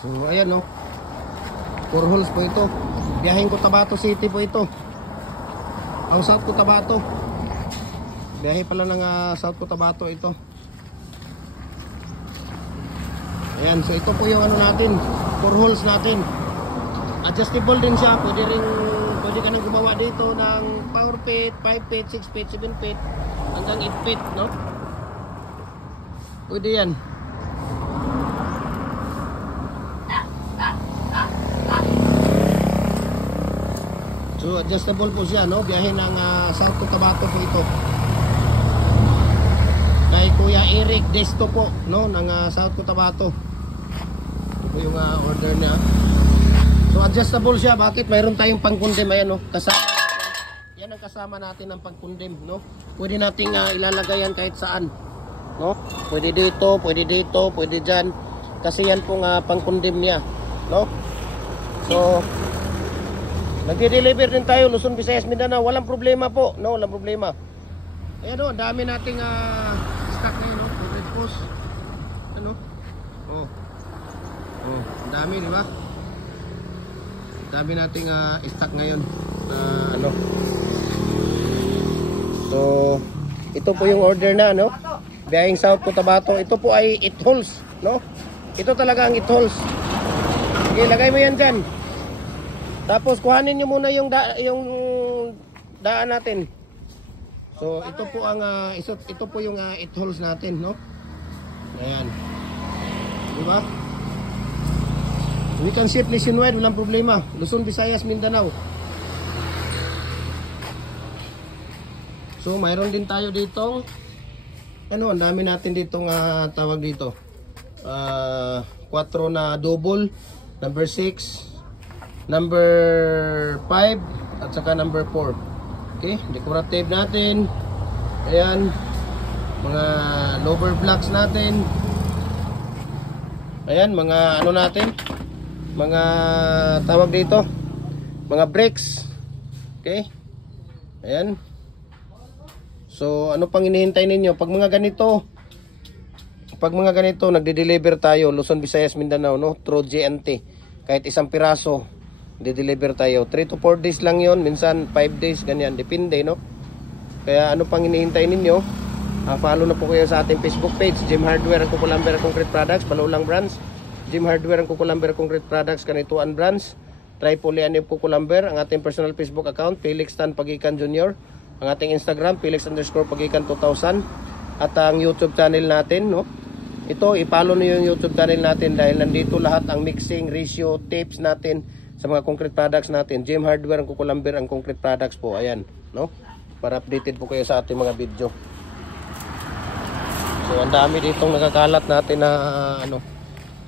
So ayan no. 4 holes po ito. Biyaheng Cotabato City po ito. Ang South Cotabato. Biyahe pala ng South Cotabato ito. Ayan, so ito po yung ano natin, 4 holes natin. Adjustable din siya. Pwede ka nang gumawa dito ng power feet, 5 feet, 6 feet, 7 feet, hanggang 8 feet, no? Pwede yan. So adjustable po siya, no? Biyahe ng South Cotabato po ito. Kay Kuya Eric Desto po, no? Ng South Cotabato. Ito po yung order niya. So adjustable siya. Bakit? Mayroon tayong pang-condemn. Ayan, no? Kasama. Yan ang kasama natin ng pang-condemn, no? Pwede nating ilalagay yan kahit saan, no? Pwede dito, pwede dyan. Kasi yan pong pang-condemn niya, no? So nagde-deliver din tayo Luzon, Visayas, Mindanao. Walang problema po, no? Walang problema. Ayan, no? Dami nating stock ngayon, no? Red post. Ano? Oh. Oh, dami, di ba? Dami nating stock ngayon. Ano? So, ito po yung order na, no? Biyaheng South Cotabato. Ito po ay 8 holes, no? Ito talaga ang 8 holes. Sige, lagay mo yan dyan. Tapos kuhanin nyo muna yung daan natin. So ito po ang ito po yung 8 holes natin, no? Ayan. Di ba? We can ship nationwide, walang problema. Luzon, Visayas, Mindanao. So mayroon din tayo ditong ano, ang dami natin ditong tawag dito. 4 na double, number 6, number 5 at saka number 4. Okay, decorative natin. Ayan, mga lower blocks natin. Ayan, mga ano natin, mga tawag dito, mga bricks. Okay, ayan. So ano pang hinihintay ninyo? Pag mga ganito nagde-deliver tayo Luzon, Visayas, Mindanao, no, through GNT. Kahit isang piraso di-deliver tayo, 3 to 4 days lang yon, minsan 5 days, ganyan, depende, no? Kaya ano pang hinihintay ninyo? Follow na po kayo sa ating Facebook page, Jim Hardware and Kukulamber Concrete Products, Palulang Brands, Jim Hardware and Kukulamber Concrete Products, Kanituan Brands, Tripoli and Kukulamber, ang ating personal Facebook account, Felix Tan Pagikan Jr., ang ating Instagram, Felix_Pagikan 2000, at ang YouTube channel natin, no? Ito, i-follow niyo yung YouTube channel natin dahil nandito lahat ang mixing, ratio, tapes natin sa mga concrete products natin. Jim Hardware ang Kukulamber ang concrete products po. Ayan, no? Para updated po kayo sa ating mga video. So, ang dami ditong nakakalat natin na ano.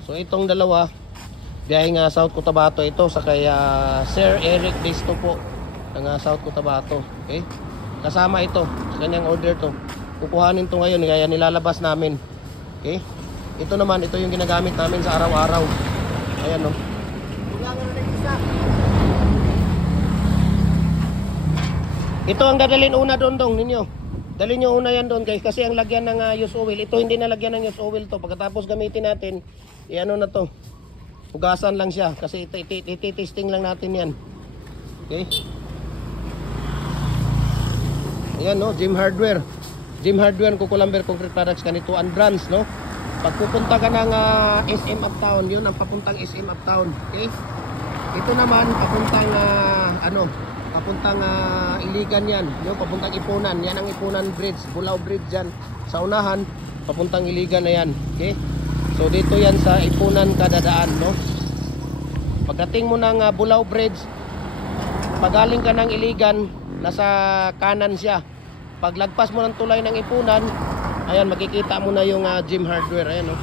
So, itong dalawa, biyaheng South Cotabato ito sa kay Sir Eric Desto po ng South Cotabato. Okay? Kasama ito sa kanyang order to. Kukuhanin to ngayon kaya nilalabas namin. Okay? Ito naman, ito yung ginagamit namin sa araw-araw. Ayan, no? Ito ang dadalhin una doon ninyo. Dalhin nyo una yan doon guys kasi ang lagyan ng used oil. Ito hindi na lagyan ng used oil to. Pagkatapos gamitin natin, i-ano na to. Hugasan lang siya kasi iti-testing lang natin yan. Okay? Ayan, no? Jim Hardware. Jim Hardware, Kukulamber Concrete Products, Kanituan Brands, no? Pagpupunta ka ng SM Uptown, yun ang papuntang SM Uptown. Okay? Ito naman papuntang papuntang Iligan yan, yung papuntang Ipunan. Yan ang Ipunan Bridge, Bulao Bridge dyan sa unahan, papuntang Iligan na yan. Okay? So dito yan sa Ipunan kadadaan, no? Pagdating mo ng Bulao Bridge, pagaling ka ng Iligan, nasa kanan siya. Paglagpas mo ng tulay ng Ipunan, ayan, makikita mo na yung Jim Hardware. Ayan, no?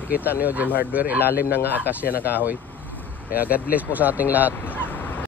Makikita niyo Jim Hardware, ilalim ng akasya na kahoy. Kaya God bless po sa ating lahat.